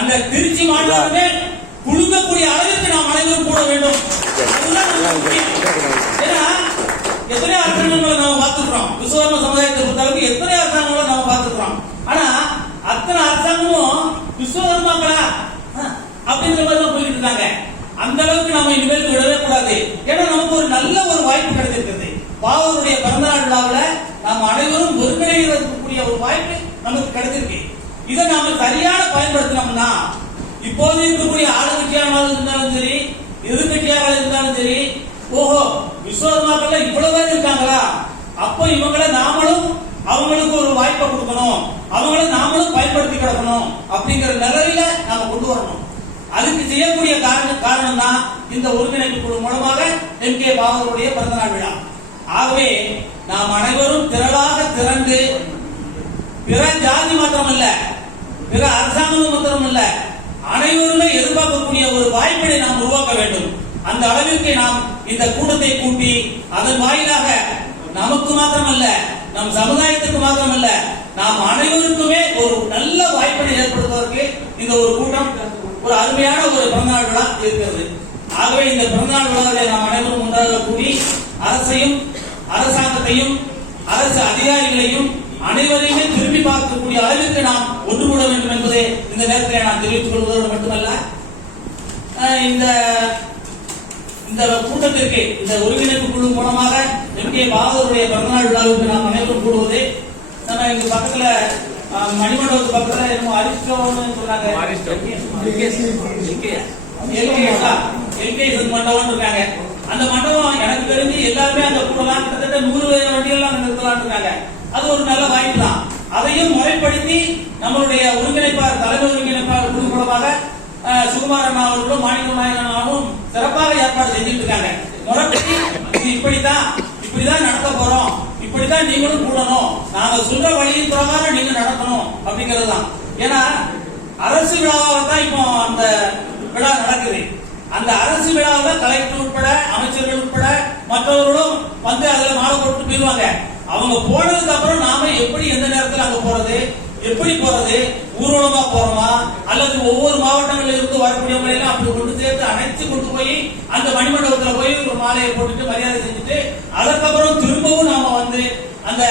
அந்த திருச்சி மாநகரமே குழுங்கக்கூடிய அளவிற்கு நாம் அனைவரும் கூட வேண்டும். ஏன்னா எத்தனை அரசாங்கங்களை நாம பார்த்துக்கிறோம் விஸ்வகர்ம சமுதாயத்தை பொறுத்தளவுக்கு எத்தனை அரசாங்கங்களை நாம பார்த்துக்கிறோம் ஆனா அத்தனை அரசாங்கமும் விஸ்வகர்மாக்களா? அப்படின்ற அப்படிங்கிற மாதிரி தான் போயிட்டு இருந்தாங்க. அந்த அளவுக்கு நாம இனிமேல் விடவே கூடாது. ஏன்னா நமக்கு ஒரு நல்ல ஒரு வாய்ப்பு கிடைத்திருக்கிறது. பாவருடைய பிறந்தநாள் விழாவில் நாம் அனைவரும் ஒருங்கிணைக்கக்கூடிய ஒரு வாய்ப்பு நமக்கு கிடைத்திருக்கு. இதை நாம சரியான பயன்படுத்தினோம்னா இப்போது இருக்கக்கூடிய ஆளுங்கட்சியாக இருந்தாலும் சரி எதிர்கட்சியாக இருந்தாலும் சரி ஓஹோ விஸ்வகர்மாக்கள்ல இவ்வளவு பேர் இருக்காங்களா? அப்போ இவங்களை நாமளும் அவங்களுக்கு ஒரு வாய்ப்பை கொடுக்கணும். அவங்கள நாமளும் பயன்படுத்தி கிடக்கணும் அப்படிங்கிற நிலையில நாம கொண்டு வரணும். அதுக்கு செய்யக்கூடிய காரணம் காரணம் தான் இந்த ஒருங்கிணைப்பு குழு மூலமாக எம் கே பாவருடைய பிறந்தநாள் விழா. ஆகவே நாம் அனைவரும் திரளாக திரண்டு பிற ஜாதி மாத்திரமல்ல மிக அரசாங்கம் மாத்திரமல்ல அனைவருமே எதிர்பார்க்கக்கூடிய ஒரு வாய்ப்பினை நாம் உருவாக்க வேண்டும். அந்த அளவிற்கு நாம் இந்த கூட்டத்தை கூட்டி அதன் வாயிலாக நமக்கு மாத்திரமல்ல நம் சமுதாயத்துக்கு மாத்திரமல்ல நாம் அனைவருக்குமே ஒரு நல்ல வாய்ப்பினை ஏற்படுத்துவதற்கு இந்த ஒரு கூட்டம் ஒரு அருமையான ஒரு பிறந்தநாள் விழா இருக்கிறது. ஆகவே இந்த பிறந்தநாள் விழாவை நாம் அனைவரும் ஒன்றாக கூடி அரசையும் அரசாங்கத்தையும் அரசு அதிகாரிகளையும் அனைவரையுமே திரும்பி பார்க்கக்கூடிய அளவிற்கு நாம் ஒன்றுபட வேண்டும் என்பதை இந்த நேரத்தில் நான் தெரிவித்துக் கொள்வதோடு மட்டுமல்ல. இந்த இந்த கூட்டத்திற்கு இந்த ஒருங்கிணைப்பு குழு மூலமாக எம் கே பாகவருடைய பிறந்தநாள் விழாவுக்கு நாம் அனைவரும் கூடுவது நம்ம இங்க பக்கத்துல மணிமண்டபத்து பக்கத்துல என்னமோ அரிஸ்டோன்னு சொல்றாங்க. எல்கேஎஸ்ஆ, எல்கேஎஸ் மண்டபம்னு இருக்காங்க அந்த மண்டபம் எனக்கு தெரிஞ்சு எல்லாருமே அந்த கூடலாம் கிட்டத்தட்ட நூறு வண்டிகள்லாம் அங்க நிறுத்தலாம்னு இருக்காங்க. அது ஒரு நல்ல வாய்ப்பு தான். அதையும் முறைப்படுத்தி நம்மளுடைய ஒருங்கிணைப்பாளர் தலைமை ஒருங்கிணைப்பாளர் குழு மூலமாக சுகுமாரன் அவர்களும் மாணிக்க நாயகன் அவர்களும் சிறப்பாக ஏற்பாடு செஞ்சுட்டு இருக்காங்க. முறைப்படி இது இப்படித்தான் இப்படிதான் நடத்த போறோம். இப்படிதான் நீங்களும் கூடணும். நாங்க சொல்ற வழியின் பிரகாரம் நீங்க நடக்கணும் அப்படிங்கிறது தான். ஏன்னா அரசு விழாவாக தான் இப்போ அந்த விழா நடக்குது. அந்த அரசு விழாவில் கலெக்டர் உட்பட அமைச்சர்கள் உட்பட மற்றவர்களும் வந்து அதுல மாலை போட்டு போயிருவாங்க அவங்க போனதுக்கு அப்புறம் நாம எப்படி எந்த நேரத்தில் அங்க போறது எப்படி போறது ஊர்வலமா போறோமா அல்லது ஒவ்வொரு மாவட்டங்களில் இருந்து வரக்கூடியவங்களை அப்படி கொண்டு சேர்த்து அணைச்சு கொண்டு போய் அந்த மணிமண்டபத்துல போய் ஒரு மாலையை போட்டுட்டு மரியாதை செஞ்சுட்டு அதுக்கப்புறம் திரும்பவும் நாம வந்து அந்த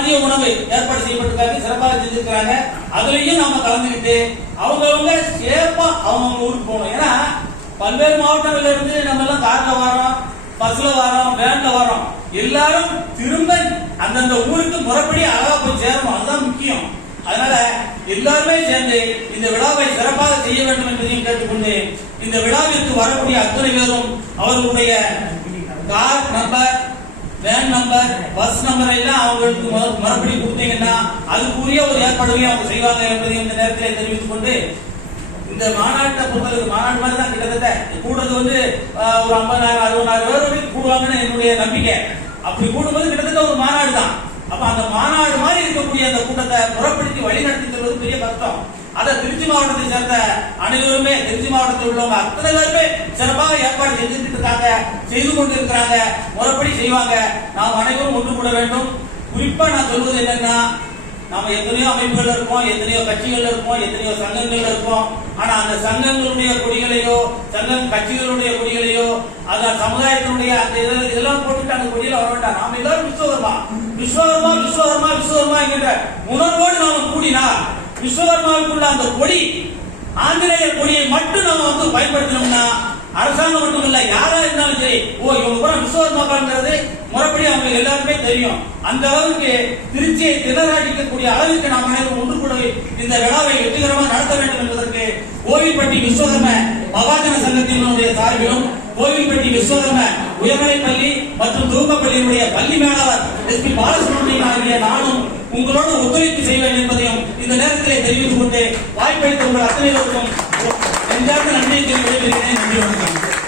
மதிய உணவு ஏற்பாடு செய்யப்பட்டிருக்காங்க சிறப்பாக செஞ்சிருக்கிறாங்க. அதுலயும் நாம கலந்துக்கிட்டு அவங்கவங்க சேஃபா அவங்க ஊருக்கு போகணும். ஏன்னா பல்வேறு மாவட்டங்கள்ல இருந்து நம்ம எல்லாம் கார்ல வரோம் பஸ்ல வரோம் வேன்ல வரோம் எல்லாரும் திரும்ப அந்தந்த ஊருக்கு முறைப்படி அழகா போய் சேரணும். அதுதான் முக்கியம். அதனால எல்லாருமே சேர்ந்து இந்த விழாவை சிறப்பாக செய்ய வேண்டும் என்பதையும் கேட்டுக்கொண்டு இந்த விழாவிற்கு வரக்கூடிய அத்தனை பேரும் அவர்களுடைய car number van number bus number எல்லாம் அவங்களுக்கு மறுபடியும் கொடுத்தீங்கன்னா அதுக்குரிய ஒரு ஏற்பாடுகளையும் அவங்க செய்வாங்க என்பதை இந்த நேரத்தில் தெரிவித்துக் கொண்டு இந்த மாநாட்டை பொறுத்தளவுக்கு மாநாடு மாதிரி தான் கிட்டத்தட்ட. கூடுறது வந்து ஒரு ஐம்பதாயிரம் அறுபதாயிரம் பேர் வரைக்கும் கூடுவாங்கன்னு என்னுடைய நம்பிக்கை. அப்படி கூடும்போது கிட்டத்தட்ட ஒரு மாநாடு தான். அப்ப அந்த மாநாடு மாதிரி இருக்கக்கூடிய அந்த கூட்டத்தை புறப்படுத்தி வழிநடத்தி செல்வது பெரிய கஷ்டம். அதை திருச்சி மாவட்டத்தை சேர்ந்த அனைவருமே திருச்சி மாவட்டத்தில் உள்ளவங்க அத்தனை பேருமே சிறப்பாக ஏற்பாடு செஞ்சுட்டு இருக்காங்க செய்து கொண்டு இருக்கிறாங்க. செய்வாங்க நாம் அனைவரும் ஒன்று கூட வேண்டும். குறிப்பா நான் சொல்வது என்னன்னா நாம எத்தனையோ அமைப்புகள் இருக்கோம் எத்தனையோ கட்சிகள் இருக்கோம் எத்தனையோ சங்கங்கள் இருக்கோம். ஆனா அந்த சங்கங்களுடைய கொடிகளையோ சங்கம் கட்சிகளுடைய கொடிகளையோ அந்த சமுதாயத்தினுடைய அந்த இதெல்லாம் போட்டுட்டு அந்த கொடியில வர வேண்டாம். நாம எல்லாரும் விஸ்வகர்மா. விஸ்வகர்மா விஸ்வகர்மா விஸ்வகர்மா என்கின்ற உணர்வோடு நாம கூடினா விஸ்வகர்மாவுக்குள்ள அந்த கொடி ஆங்கிலேயர் கொடியை மட்டும் நாம வந்து பயன்படுத்தினோம்னா அரசாங்கம் மட்டுமல்ல யாரா இருந்தாலும் சரி ஓ இவங்க கூட விஸ்வகர்மாக்கிறது முறைப்படி அவங்க எல்லாருமே தெரியும். அந்த அளவுக்கு திருச்சியை திணறாடிக்கக்கூடிய அளவுக்கு நாம் அனைவரும் ஒன்று கூட இந்த விழாவை வெற்றிகரமாக நடத்த வேண்டும் என்பதற்கு கோவில்பட்டி விஸ்வகர்ம மகாஜன சங்கத்தினுடைய சார்பிலும் கோவில்பட்டி விஸ்வகர்ம உயர்நிலை பள்ளி மற்றும் துவக்க பள்ளியினுடைய பள்ளி மேலாளர் எஸ் பி பாலசுப்ரமணியன் ஆகிய நானும் உங்களோடு ஒத்துழைப்பு செய்வேன் என்பதையும் இந்த நேரத்திலே தெரிவித்துக் கொண்டு வாய்ப்பளித்த உங்கள் அத்தனை நன்றியை தெரிவித்து நன்றி வணக்கம்.